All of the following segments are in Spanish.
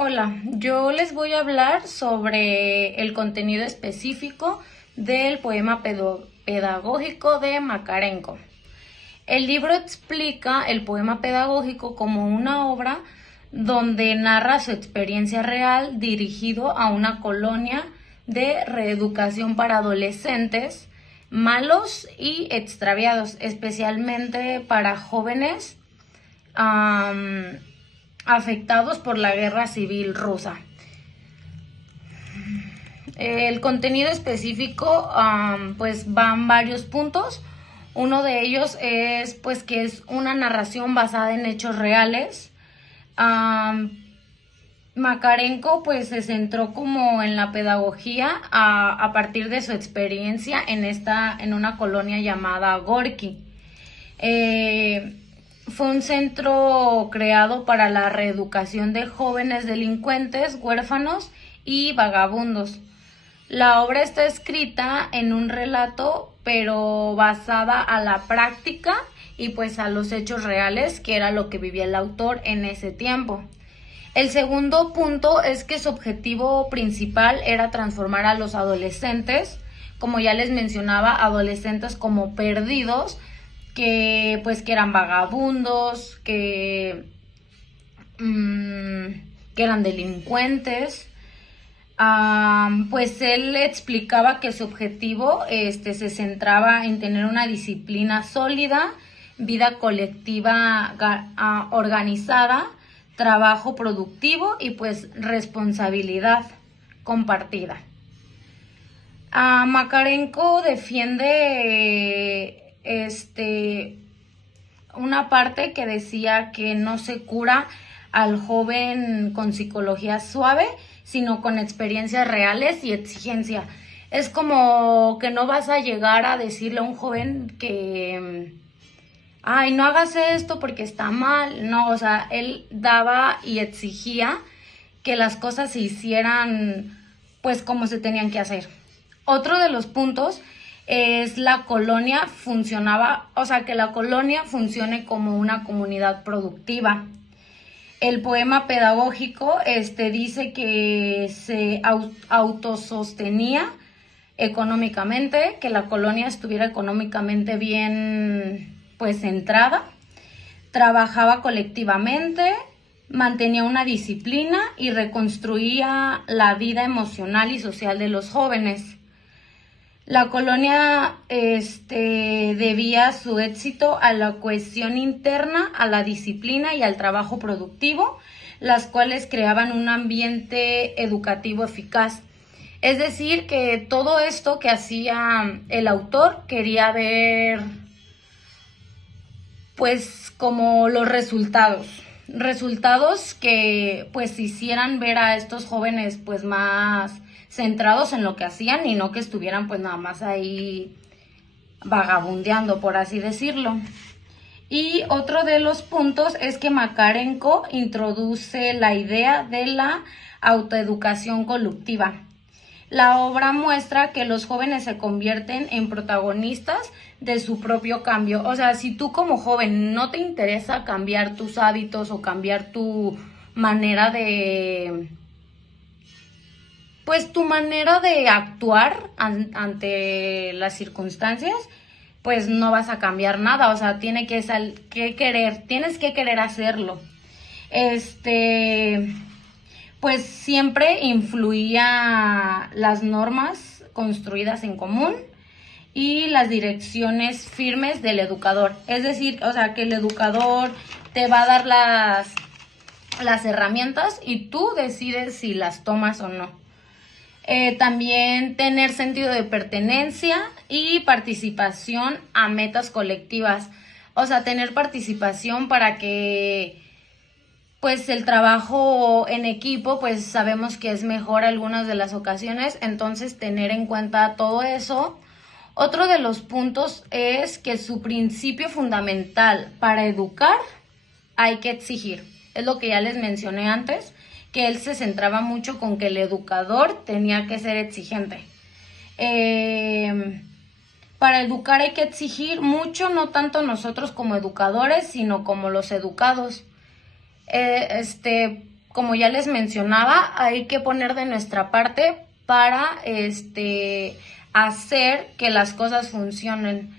Hola, yo les voy a hablar sobre el contenido específico del poema pedagógico de Makarenko. El libro explica el poema pedagógico como una obra donde narra su experiencia real dirigido a una colonia de reeducación para adolescentes malos y extraviados, especialmente para jóvenes afectados por la guerra civil rusa. El contenido específico, pues van varios puntos. Uno de ellos es pues que es una narración basada en hechos reales. Makarenko pues se centró como en la pedagogía a partir de su experiencia en una colonia llamada Gorky. Fue un centro creado para la reeducación de jóvenes delincuentes, huérfanos y vagabundos. La obra está escrita en un relato, pero basada a la práctica y pues a los hechos reales, que era lo que vivía el autor en ese tiempo. El segundo punto es que su objetivo principal era transformar a los adolescentes, como ya les mencionaba, adolescentes como perdidos, que eran vagabundos, que eran delincuentes. Pues él explicaba que su objetivo se centraba en tener una disciplina sólida, vida colectiva organizada, trabajo productivo y pues responsabilidad compartida. Makarenko defiende una parte que decía que no se cura al joven con psicología suave, sino con experiencias reales y exigencia. Es como que no vas a llegar a decirle a un joven que ay, no hagas esto porque está mal. No, o sea, él daba y exigía que las cosas se hicieran pues como se tenían que hacer. Otro de los puntos es la colonia que la colonia funcione como una comunidad productiva. El poema pedagógico dice que se autosostenía económicamente, que la colonia estuviera económicamente bien pues centrada, trabajaba colectivamente, mantenía una disciplina y reconstruía la vida emocional y social de los jóvenes. La colonia debía su éxito a la cohesión interna, a la disciplina y al trabajo productivo, las cuales creaban un ambiente educativo eficaz. Es decir, que todo esto que hacía el autor quería ver pues como los resultados que pues hicieran ver a estos jóvenes pues más centrados en lo que hacían y no que estuvieran pues nada más ahí vagabundeando, por así decirlo. Y otro de los puntos es que Makarenko introduce la idea de la autoeducación colectiva. La obra muestra que los jóvenes se convierten en protagonistas de su propio cambio. O sea, si tú como joven no te interesa cambiar tus hábitos o cambiar tu manera de actuar ante las circunstancias, pues no vas a cambiar nada. O sea, tienes que querer hacerlo. Pues siempre influía las normas construidas en común y las direcciones firmes del educador. Es decir, o sea, que el educador te va a dar las herramientas y tú decides si las tomas o no. También tener sentido de pertenencia y participación a metas colectivas. O sea, tener participación para que pues el trabajo en equipo pues sabemos que es mejor algunas de las ocasiones, entonces tener en cuenta todo eso. Otro de los puntos es que su principio fundamental para educar hay que exigir. Es lo que ya les mencioné antes, que él se centraba mucho con que el educador tenía que ser exigente. Para educar hay que exigir mucho, no tanto nosotros como educadores, sino como los educados. como ya les mencionaba, hay que poner de nuestra parte para hacer que las cosas funcionen.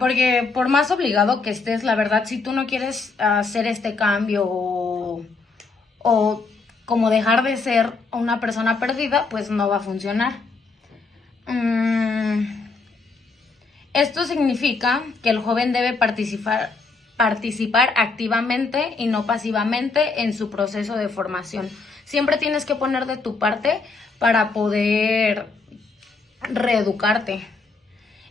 Porque por más obligado que estés, la verdad, si tú no quieres hacer este cambio o como dejar de ser una persona perdida, pues no va a funcionar. Esto significa que el joven debe participar activamente y no pasivamente en su proceso de formación. Siempre tienes que poner de tu parte para poder reeducarte.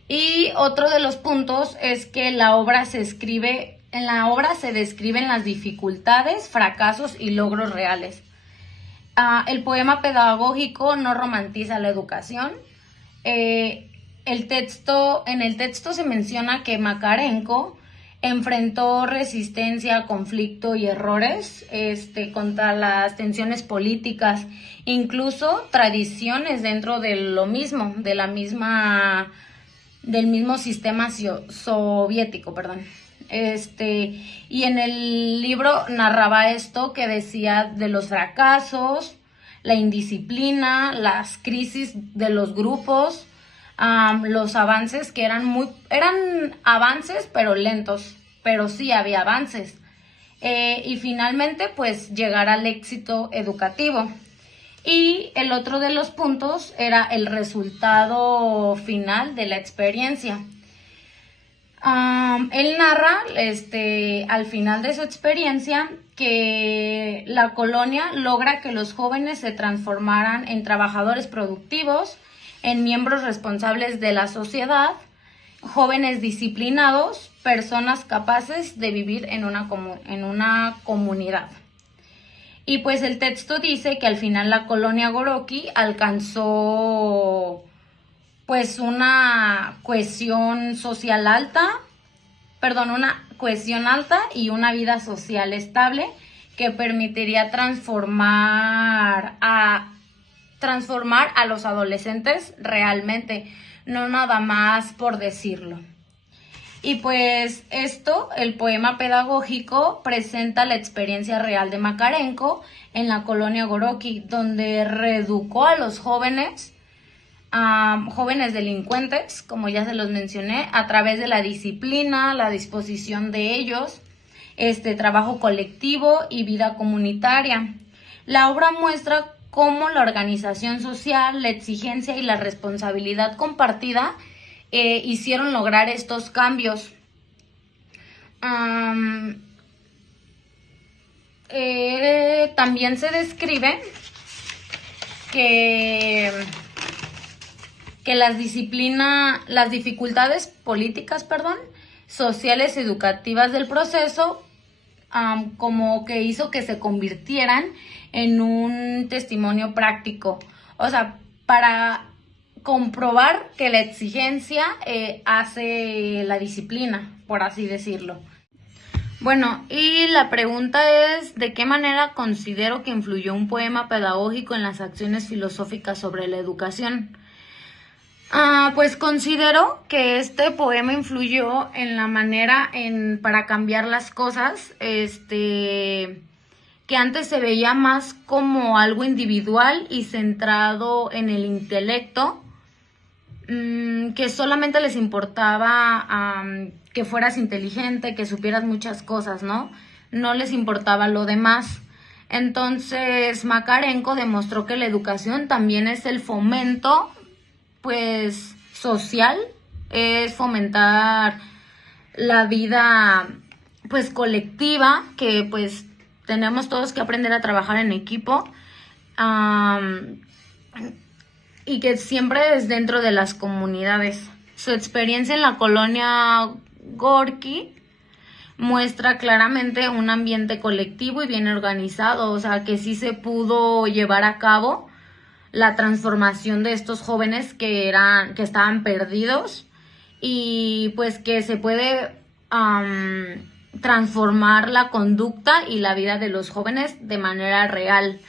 Y otro de los puntos es que en la obra se describen las dificultades, fracasos y logros reales. El poema pedagógico no romantiza la educación. En el texto se menciona que Makarenko enfrentó resistencia, conflicto y errores contra las tensiones políticas, incluso tradiciones dentro de lo mismo, del mismo sistema soviético, perdón. Y en el libro narraba esto que decía de los fracasos, la indisciplina, las crisis de los grupos, los avances que eran avances pero lentos, pero sí había avances. Y finalmente pues llegar al éxito educativo. Y el otro de los puntos era el resultado final de la experiencia. Él narra al final de su experiencia que la colonia logra que los jóvenes se transformaran en trabajadores productivos, en miembros responsables de la sociedad, jóvenes disciplinados, personas capaces de vivir en una comunidad. Y pues el texto dice que al final la colonia Goroki alcanzó pues una cohesión alta y una vida social estable que permitiría transformar a los adolescentes realmente, no nada más por decirlo. Y pues el poema pedagógico presenta la experiencia real de Makarenko en la colonia Goroki, donde reeducó a los jóvenes delincuentes, como ya se los mencioné, a través de la disciplina, la disposición de ellos, trabajo colectivo y vida comunitaria. La obra muestra cómo la organización social, la exigencia y la responsabilidad compartida hicieron lograr estos cambios. También se describe que las dificultades políticas, sociales, educativas del proceso, como que hizo que se convirtieran en un testimonio práctico. O sea, para comprobar que la exigencia hace la disciplina, por así decirlo. Bueno, y la pregunta es, ¿de qué manera considero que influyó un poema pedagógico en las acciones filosóficas sobre la educación? Pues considero que este poema influyó en la manera para cambiar las cosas, que antes se veía más como algo individual y centrado en el intelecto, que solamente les importaba que fueras inteligente, que supieras muchas cosas, ¿no? No les importaba lo demás. Entonces, Makarenko demostró que la educación también es el fomento, pues, social, es fomentar la vida, pues, colectiva, que, pues, tenemos todos que aprender a trabajar en equipo, y que siempre es dentro de las comunidades. Su experiencia en la colonia Gorky muestra claramente un ambiente colectivo y bien organizado, o sea, que sí se pudo llevar a cabo la transformación de estos jóvenes que estaban perdidos, y pues que se puede transformar la conducta y la vida de los jóvenes de manera real.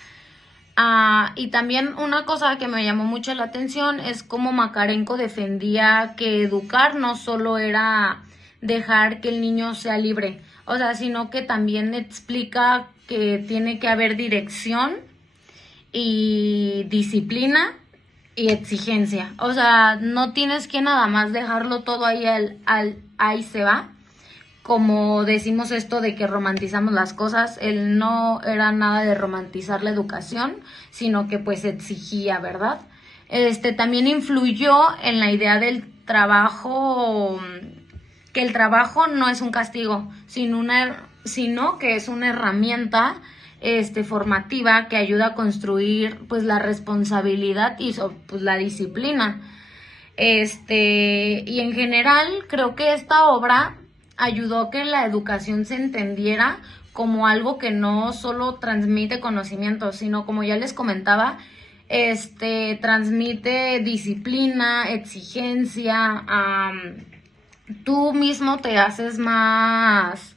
Y también una cosa que me llamó mucho la atención es cómo Makarenko defendía que educar no solo era dejar que el niño sea libre, o sea, sino que también explica que tiene que haber dirección y disciplina y exigencia. O sea, no tienes que nada más dejarlo todo ahí ahí se va. Como decimos esto de que romantizamos las cosas, él no era nada de romantizar la educación, sino que pues exigía, ¿verdad? También influyó en la idea del trabajo, que el trabajo no es un castigo, sino que es una herramienta formativa que ayuda a construir pues la responsabilidad y pues, la disciplina. Y en general creo que esta obra ayudó a que la educación se entendiera como algo que no solo transmite conocimiento, sino como ya les comentaba, transmite disciplina, exigencia, tú mismo te haces más,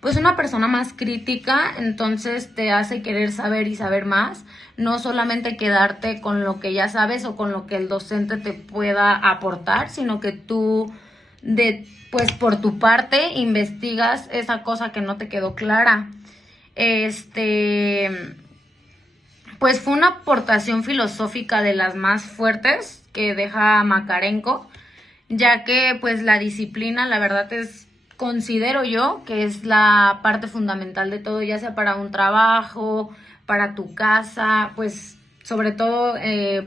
pues una persona más crítica, entonces te hace querer saber y saber más, no solamente quedarte con lo que ya sabes o con lo que el docente te pueda aportar, sino que tú pues por tu parte investigas esa cosa que no te quedó clara. Pues fue una aportación filosófica de las más fuertes que deja Makarenko, ya que pues la disciplina, la verdad considero yo que es la parte fundamental de todo, ya sea para un trabajo, para tu casa, pues sobre todo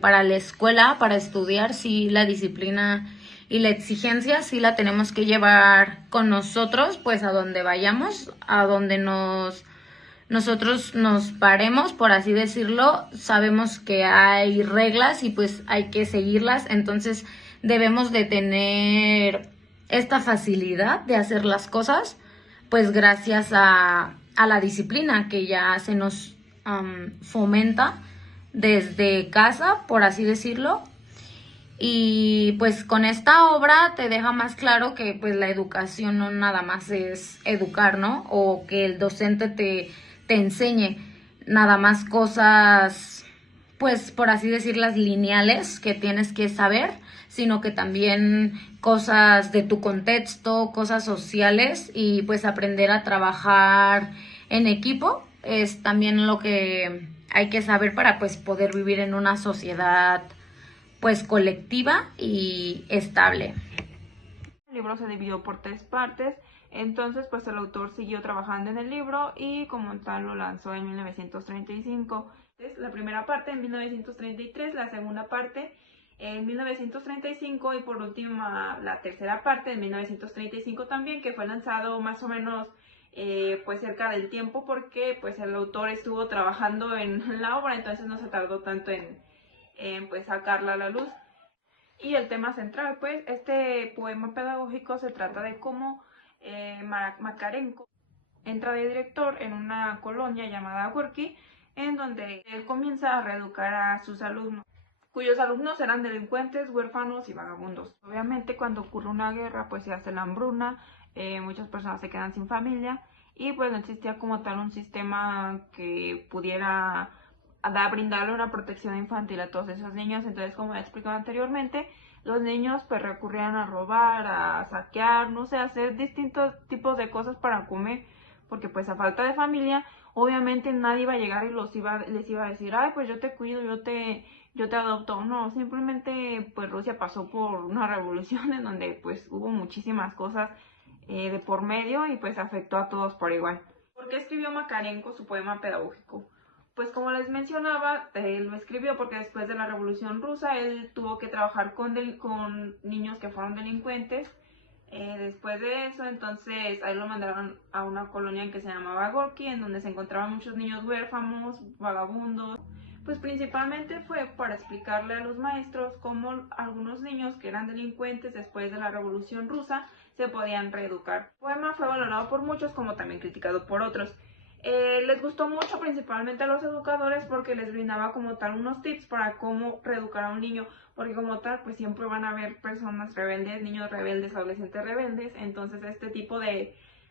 para la escuela, para estudiar, sí, la disciplina y la exigencia sí la tenemos que llevar con nosotros, pues a donde vayamos, a donde nosotros nos paremos, por así decirlo, sabemos que hay reglas y pues hay que seguirlas, entonces debemos de tener esta facilidad de hacer las cosas, pues gracias a la disciplina que ya se nos fomenta desde casa, por así decirlo. Y pues con esta obra te deja más claro que pues la educación no nada más es educar, ¿no? O que el docente te enseñe nada más cosas, pues por así decirlas, lineales que tienes que saber, sino que también cosas de tu contexto, cosas sociales y pues aprender a trabajar en equipo es también lo que hay que saber para pues poder vivir en una sociedad pues colectiva y estable. El libro se dividió por 3 partes, entonces pues el autor siguió trabajando en el libro y como tal lo lanzó en 1935. La primera parte en 1933, la segunda parte en 1935 y por último la tercera parte en 1935 también, que fue lanzado más o menos pues cerca del tiempo porque pues el autor estuvo trabajando en la obra, entonces no se tardó tanto en pues sacarla a la luz. Y el tema central, pues, este poema pedagógico se trata de cómo Makarenko entra de director en una colonia llamada Gorky, en donde él comienza a reeducar a sus alumnos, cuyos alumnos eran delincuentes, huérfanos y vagabundos. Obviamente, cuando ocurre una guerra, pues se hace la hambruna, muchas personas se quedan sin familia y pues no existía como tal un sistema que pudiera brindarle una protección infantil a todos esos niños. Entonces, como he explicado anteriormente, los niños pues recurrían a robar, a saquear, no sé, a hacer distintos tipos de cosas para comer, porque pues a falta de familia, obviamente nadie iba a llegar y les iba a decir, ay, pues yo te cuido, yo te adopto. No, simplemente pues Rusia pasó por una revolución en donde pues hubo muchísimas cosas de por medio y pues afectó a todos por igual. ¿Por qué escribió Makarenko su poema pedagógico? Pues como les mencionaba, él lo escribió porque después de la Revolución Rusa él tuvo que trabajar con niños que fueron delincuentes. Después de eso, entonces, ahí lo mandaron a una colonia que se llamaba Gorky, en donde se encontraban muchos niños huérfanos, vagabundos. Pues principalmente fue para explicarle a los maestros cómo algunos niños que eran delincuentes después de la Revolución Rusa se podían reeducar. El poema fue valorado por muchos como también criticado por otros. Les gustó mucho principalmente a los educadores porque les brindaba como tal unos tips para cómo reeducar a un niño, porque como tal pues siempre van a haber personas rebeldes, niños rebeldes, adolescentes rebeldes, entonces este tipo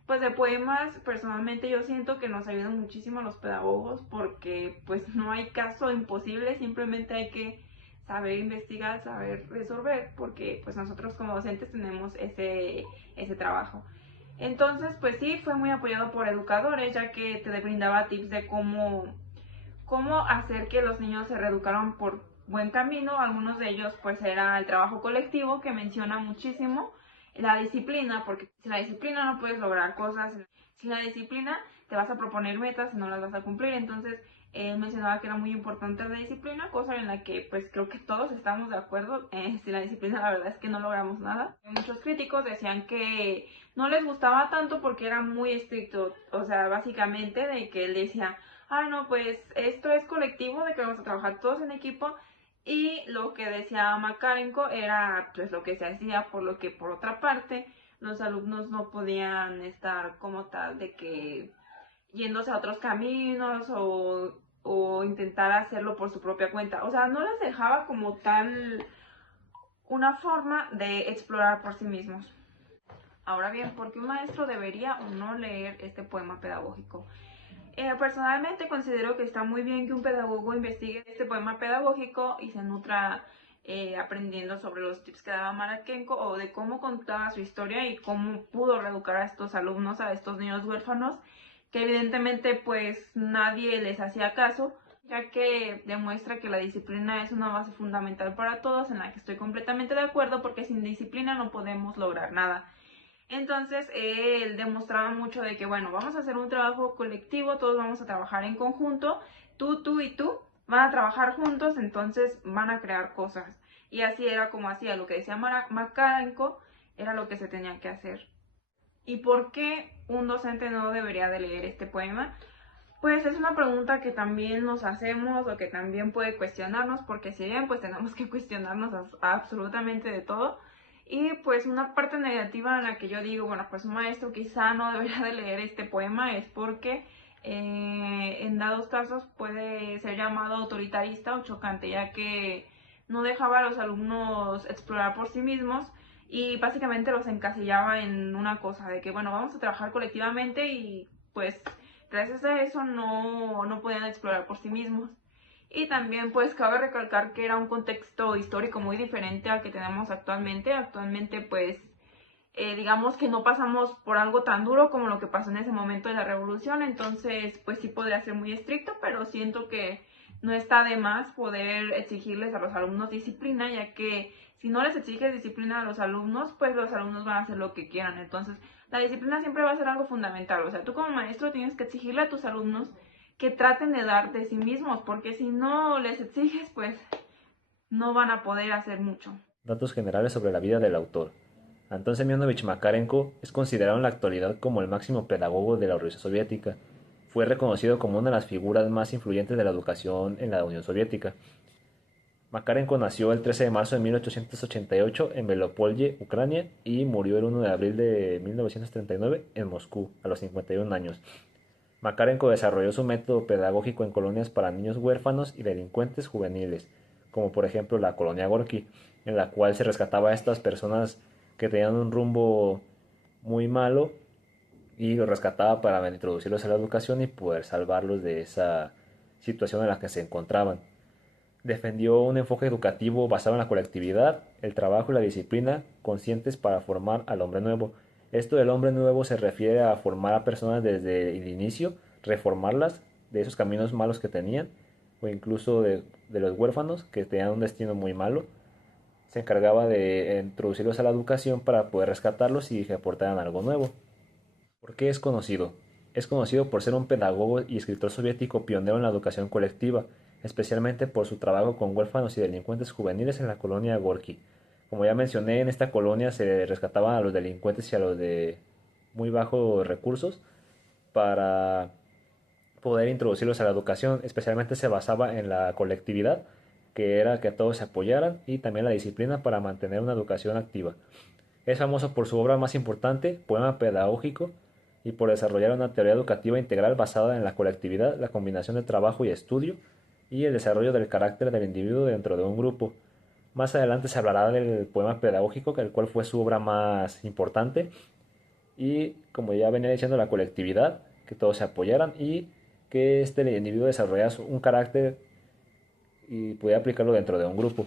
pues de poemas personalmente yo siento que nos ayudan muchísimo a los pedagogos porque pues no hay caso imposible, simplemente hay que saber investigar, saber resolver, porque pues nosotros como docentes tenemos ese trabajo. Entonces, pues sí, fue muy apoyado por educadores, ya que te brindaba tips de cómo hacer que los niños se reeducaran por buen camino. Algunos de ellos pues era el trabajo colectivo, que menciona muchísimo, la disciplina, porque sin la disciplina no puedes lograr cosas, sin la disciplina te vas a proponer metas y no las vas a cumplir. Entonces él mencionaba que era muy importante la disciplina, cosa en la que pues creo que todos estamos de acuerdo. Sin la disciplina la verdad es que no logramos nada. Muchos críticos decían que no les gustaba tanto porque era muy estricto, o sea, básicamente de que él decía, ah, no, pues esto es colectivo, de que vamos a trabajar todos en equipo. Y lo que decía Makarenko era pues lo que se hacía, por lo que por otra parte los alumnos no podían estar como tal de que yéndose a otros caminos o intentar hacerlo por su propia cuenta. O sea, no les dejaba como tal una forma de explorar por sí mismos. Ahora bien, ¿por qué un maestro debería o no leer este poema pedagógico? Personalmente considero que está muy bien que un pedagogo investigue este poema pedagógico y se nutra aprendiendo sobre los tips que daba Makarenko o de cómo contaba su historia y cómo pudo reeducar a estos alumnos, a estos niños huérfanos, que evidentemente pues nadie les hacía caso, ya que demuestra que la disciplina es una base fundamental para todos, en la que estoy completamente de acuerdo, porque sin disciplina no podemos lograr nada. Entonces él demostraba mucho de que, bueno, vamos a hacer un trabajo colectivo, todos vamos a trabajar en conjunto, tú y tú van a trabajar juntos, entonces van a crear cosas. Y así era como hacía, lo que decía Makarenko era lo que se tenía que hacer. ¿Y por qué un docente no debería de leer este poema? Pues es una pregunta que también nos hacemos o que también puede cuestionarnos, porque si bien pues tenemos que cuestionarnos absolutamente de todo. Y pues una parte negativa en la que yo digo, bueno, pues un maestro quizá no debería de leer este poema es porque en dados casos puede ser llamado autoritarista o chocante, ya que no dejaba a los alumnos explorar por sí mismos y básicamente los encasillaba en una cosa de que, bueno, vamos a trabajar colectivamente y pues gracias a eso no podían explorar por sí mismos. Y también pues cabe recalcar que era un contexto histórico muy diferente al que tenemos actualmente. Actualmente pues digamos que no pasamos por algo tan duro como lo que pasó en ese momento de la revolución, entonces pues sí podría ser muy estricto, pero siento que no está de más poder exigirles a los alumnos disciplina, ya que si no les exiges disciplina a los alumnos, pues los alumnos van a hacer lo que quieran. Entonces la disciplina siempre va a ser algo fundamental, o sea, tú como maestro tienes que exigirle a tus alumnos que traten de dar de sí mismos, porque si no les exiges, pues no van a poder hacer mucho. Datos generales sobre la vida del autor. Antón Semyonovich Makarenko es considerado en la actualidad como el máximo pedagogo de la Rusia soviética. Fue reconocido como una de las figuras más influyentes de la educación en la Unión Soviética. Makarenko nació el 13 de marzo de 1888 en Belopolye, Ucrania, y murió el 1 de abril de 1939 en Moscú, a los 51 años. Makarenko desarrolló su método pedagógico en colonias para niños huérfanos y delincuentes juveniles, como por ejemplo la colonia Gorky, en la cual se rescataba a estas personas que tenían un rumbo muy malo y los rescataba para introducirlos a la educación y poder salvarlos de esa situación en la que se encontraban. Defendió un enfoque educativo basado en la colectividad, el trabajo y la disciplina conscientes para formar al hombre nuevo. Esto del hombre nuevo se refiere a formar a personas desde el inicio, reformarlas de esos caminos malos que tenían, o incluso de los huérfanos que tenían un destino muy malo. Se encargaba de introducirlos a la educación para poder rescatarlos y que aportaran algo nuevo. ¿Por qué es conocido? Es conocido por ser un pedagogo y escritor soviético pionero en la educación colectiva, especialmente por su trabajo con huérfanos y delincuentes juveniles en la colonia Gorky. Como ya mencioné, en esta colonia se rescataban a los delincuentes y a los de muy bajos recursos para poder introducirlos a la educación. Especialmente se basaba en la colectividad, que era que todos se apoyaran, y también la disciplina para mantener una educación activa. Es famoso por su obra más importante, Poema Pedagógico, y por desarrollar una teoría educativa integral basada en la colectividad, la combinación de trabajo y estudio, y el desarrollo del carácter del individuo dentro de un grupo. Más adelante se hablará del poema pedagógico, el cual fue su obra más importante, y como ya venía diciendo, la colectividad, que todos se apoyaran y que este individuo desarrollara un carácter y podía aplicarlo dentro de un grupo.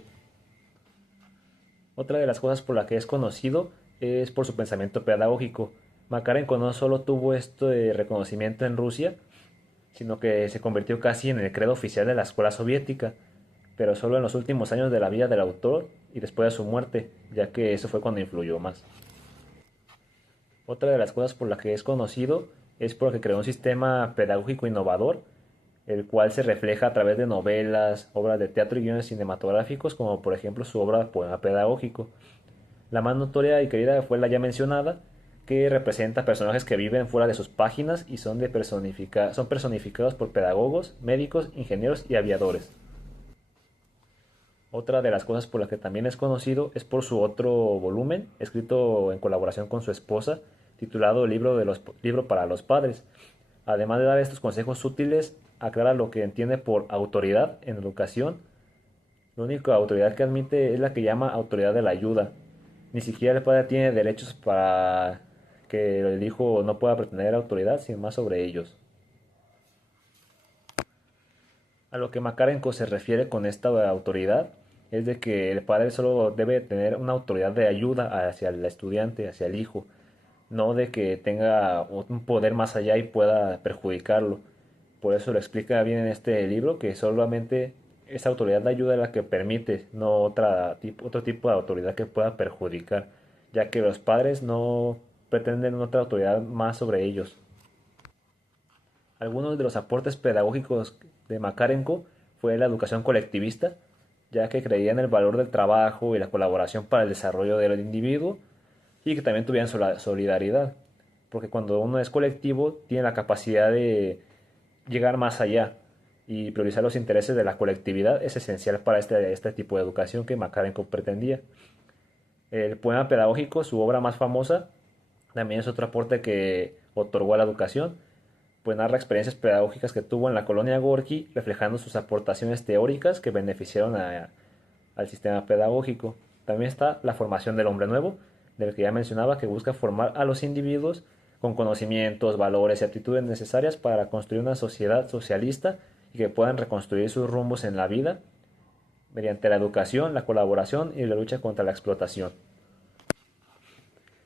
Otra de las cosas por las que es conocido es por su pensamiento pedagógico. Makarenko no solo tuvo este reconocimiento en Rusia, sino que se convirtió casi en el credo oficial de la escuela soviética, pero solo en los últimos años de la vida del autor y después de su muerte, ya que eso fue cuando influyó más. Otra de las cosas por las que es conocido es porque creó un sistema pedagógico innovador, el cual se refleja a través de novelas, obras de teatro y guiones cinematográficos, como por ejemplo su obra Poema Pedagógico. La más notoria y querida fue la ya mencionada, que representa personajes que viven fuera de sus páginas y son personificados por pedagogos, médicos, ingenieros y aviadores. Otra de las cosas por las que también es conocido es por su otro volumen, escrito en colaboración con su esposa, titulado Libro para los Padres. Además de dar estos consejos útiles, aclara lo que entiende por autoridad en educación. La única autoridad que admite es la que llama autoridad de la ayuda. Ni siquiera el padre tiene derechos para que el hijo no pueda pretender autoridad, sino más sobre ellos. A lo que Makarenko se refiere con esta autoridad es de que el padre solo debe tener una autoridad de ayuda hacia el estudiante, hacia el hijo, no de que tenga un poder más allá y pueda perjudicarlo. Por eso lo explica bien en este libro, que solamente esa autoridad de ayuda es la que permite, no otro tipo de autoridad que pueda perjudicar, ya que los padres no pretenden otra autoridad más sobre ellos. Algunos de los aportes pedagógicos de Makarenko fue la educación colectivista, ya que creía en el valor del trabajo y la colaboración para el desarrollo del individuo y que también tuvieran solidaridad, porque cuando uno es colectivo tiene la capacidad de llegar más allá y priorizar los intereses de la colectividad es esencial para este tipo de educación que Makarenko pretendía. El poema pedagógico, su obra más famosa, también es otro aporte que otorgó a la educación, pues narra experiencias pedagógicas que tuvo en la colonia Gorki, reflejando sus aportaciones teóricas que beneficiaron al sistema pedagógico. También está la formación del hombre nuevo, del que ya mencionaba, que busca formar a los individuos con conocimientos, valores y aptitudes necesarias para construir una sociedad socialista y que puedan reconstruir sus rumbos en la vida mediante la educación, la colaboración y la lucha contra la explotación.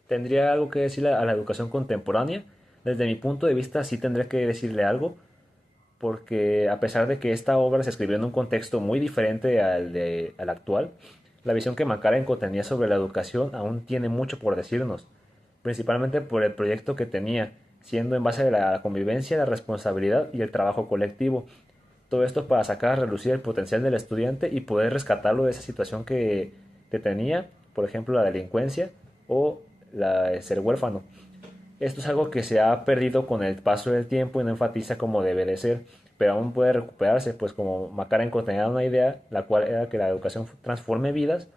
¿Tendría algo que decirle a la educación contemporánea? Desde mi punto de vista sí tendré que decirle algo, porque a pesar de que esta obra se escribió en un contexto muy diferente al actual, la visión que Makarenko tenía sobre la educación aún tiene mucho por decirnos, principalmente por el proyecto que tenía, siendo en base a la convivencia, la responsabilidad y el trabajo colectivo. Todo esto para sacar a relucir el potencial del estudiante y poder rescatarlo de esa situación que tenía, por ejemplo la delincuencia o la de ser huérfano. Esto es algo que se ha perdido con el paso del tiempo y no enfatiza como debe de ser, pero aún puede recuperarse, pues como Makarenko tenía una idea, la cual era que la educación transforme vidas,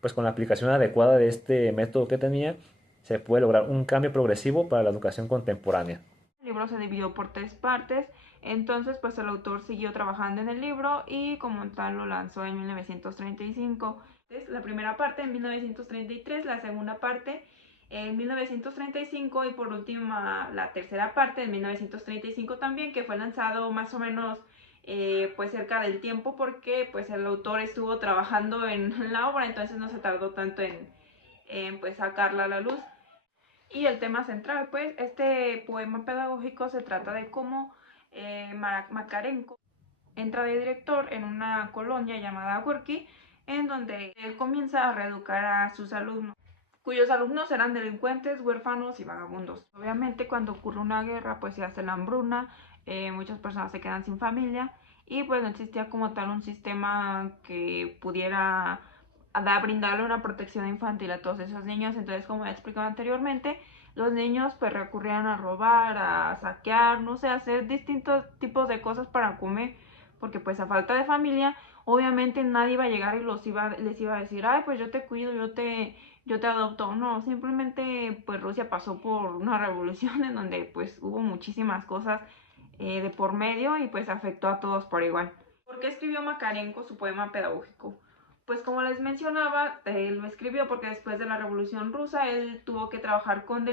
pues con la aplicación adecuada de este método que tenía, se puede lograr un cambio progresivo para la educación contemporánea. El libro se dividió por 3 partes, entonces pues el autor siguió trabajando en el libro y como tal lo lanzó en 1935. Entonces, la primera parte en 1933, la segunda parte en 1935 y por último la tercera parte en 1935 también, que fue lanzado más o menos pues cerca del tiempo porque pues el autor estuvo trabajando en la obra, entonces no se tardó tanto en pues sacarla a la luz. Y el tema central, pues, este poema pedagógico se trata de cómo Makarenko entra de director en una colonia llamada Gorky, en donde él comienza a reeducar a sus alumnos, cuyos alumnos eran delincuentes, huérfanos y vagabundos. Obviamente, cuando ocurre una guerra, pues se hace la hambruna, muchas personas se quedan sin familia y pues no existía como tal un sistema que pudiera brindarle una protección infantil a todos esos niños. Entonces, como ya explicado anteriormente, los niños pues recurrían a robar, a saquear, no sé, a hacer distintos tipos de cosas para comer, porque pues a falta de familia, obviamente nadie iba a llegar y les iba a decir, ay, pues yo te cuido, yo te adopto. No, simplemente pues Rusia pasó por una revolución en donde pues hubo muchísimas cosas de por medio y pues afectó a todos por igual. ¿Por qué escribió Makarenko su poema pedagógico? Pues como les mencionaba, él lo escribió porque después de la Revolución Rusa él tuvo que trabajar con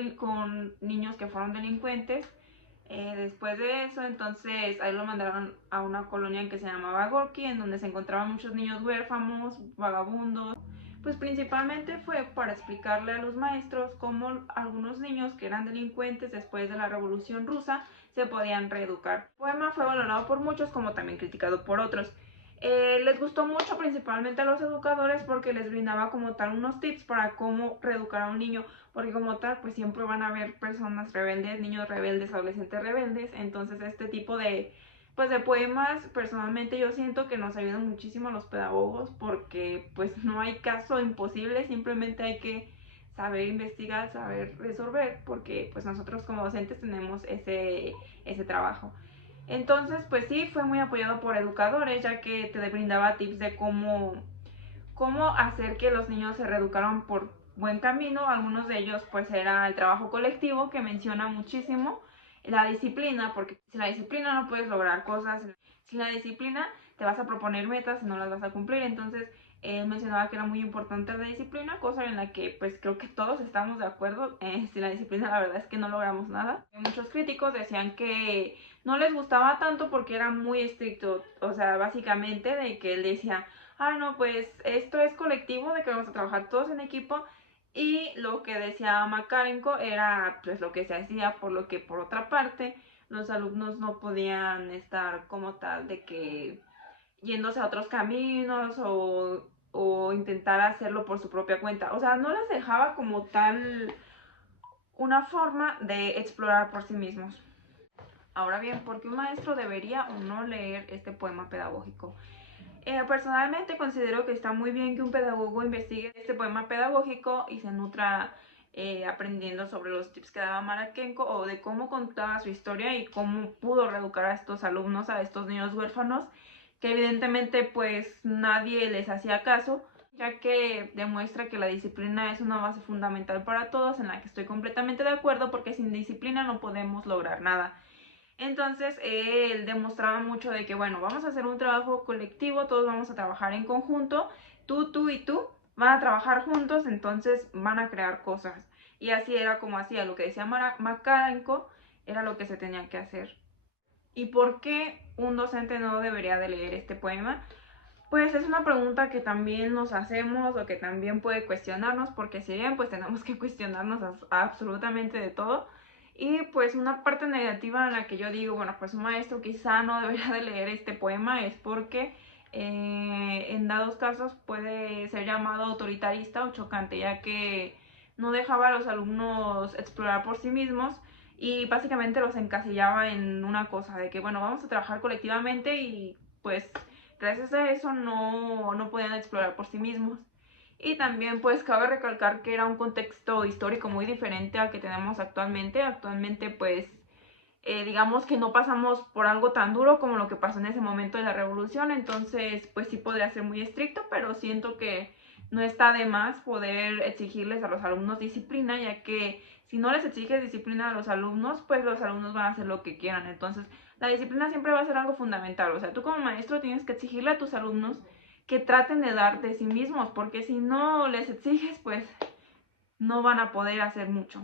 niños que fueron delincuentes Después de eso, entonces ahí lo mandaron a una colonia que se llamaba Gorky, en donde se encontraban muchos niños huérfanos, vagabundos. Pues principalmente fue para explicarle a los maestros cómo algunos niños que eran delincuentes después de la Revolución Rusa se podían reeducar. El poema fue valorado por muchos como también criticado por otros. Les gustó mucho principalmente a los educadores porque les brindaba como tal unos tips para cómo reeducar a un niño, porque como tal pues siempre van a haber personas rebeldes, niños rebeldes, adolescentes rebeldes. Entonces este tipo de pues de poemas personalmente yo siento que nos ayudan muchísimo a los pedagogos, porque pues no hay caso imposible, simplemente hay que saber investigar, saber resolver, porque pues nosotros como docentes tenemos ese trabajo. Entonces, pues sí, fue muy apoyado por educadores, ya que te brindaba tips de cómo hacer que los niños se reeducaran por buen camino. Algunos de ellos, pues, era el trabajo colectivo, que menciona muchísimo, la disciplina, porque sin la disciplina no puedes lograr cosas, sin la disciplina te vas a proponer metas y no las vas a cumplir. Entonces, mencionaba que era muy importante la disciplina, cosa en la que pues creo que todos estamos de acuerdo. Sin la disciplina la verdad es que no logramos nada. Muchos críticos decían que no les gustaba tanto porque era muy estricto, o sea, básicamente de que él decía, ah, no, pues esto es colectivo, de que vamos a trabajar todos en equipo, y lo que decía Makarenko era pues lo que se hacía, por lo que por otra parte los alumnos no podían estar como tal de que yéndose a otros caminos o intentar hacerlo por su propia cuenta. O sea, no les dejaba como tal una forma de explorar por sí mismos. Ahora bien, ¿por qué un maestro debería o no leer este poema pedagógico? Personalmente considero que está muy bien que un pedagogo investigue este poema pedagógico y se nutra aprendiendo sobre los tips que daba Marakenko, o de cómo contaba su historia y cómo pudo reeducar a estos alumnos, a estos niños huérfanos, que evidentemente pues nadie les hacía caso, ya que demuestra que la disciplina es una base fundamental para todos, en la que estoy completamente de acuerdo, porque sin disciplina no podemos lograr nada. Entonces él demostraba mucho de que, bueno, vamos a hacer un trabajo colectivo, todos vamos a trabajar en conjunto, tú y tú van a trabajar juntos, entonces van a crear cosas. Y así era como hacía, lo que decía Makarenko era lo que se tenía que hacer. ¿Y por qué un docente no debería de leer este poema? Pues es una pregunta que también nos hacemos, o que también puede cuestionarnos, porque si bien pues tenemos que cuestionarnos absolutamente de todo. Y pues una parte negativa en la que yo digo, bueno, pues un maestro quizá no debería de leer este poema es porque en dados casos puede ser llamado autoritarista o chocante, ya que no dejaba a los alumnos explorar por sí mismos y básicamente los encasillaba en una cosa de que, bueno, vamos a trabajar colectivamente, y pues gracias a eso no podían explorar por sí mismos. Y también pues cabe recalcar que era un contexto histórico muy diferente al que tenemos actualmente. Actualmente pues digamos que no pasamos por algo tan duro como lo que pasó en ese momento de la revolución. Entonces pues sí podría ser muy estricto, pero siento que no está de más poder exigirles a los alumnos disciplina, ya que si no les exiges disciplina a los alumnos, pues los alumnos van a hacer lo que quieran. Entonces la disciplina siempre va a ser algo fundamental. O sea, tú como maestro tienes que exigirle a tus alumnos que traten de dar de sí mismos, porque si no les exiges, pues no van a poder hacer mucho.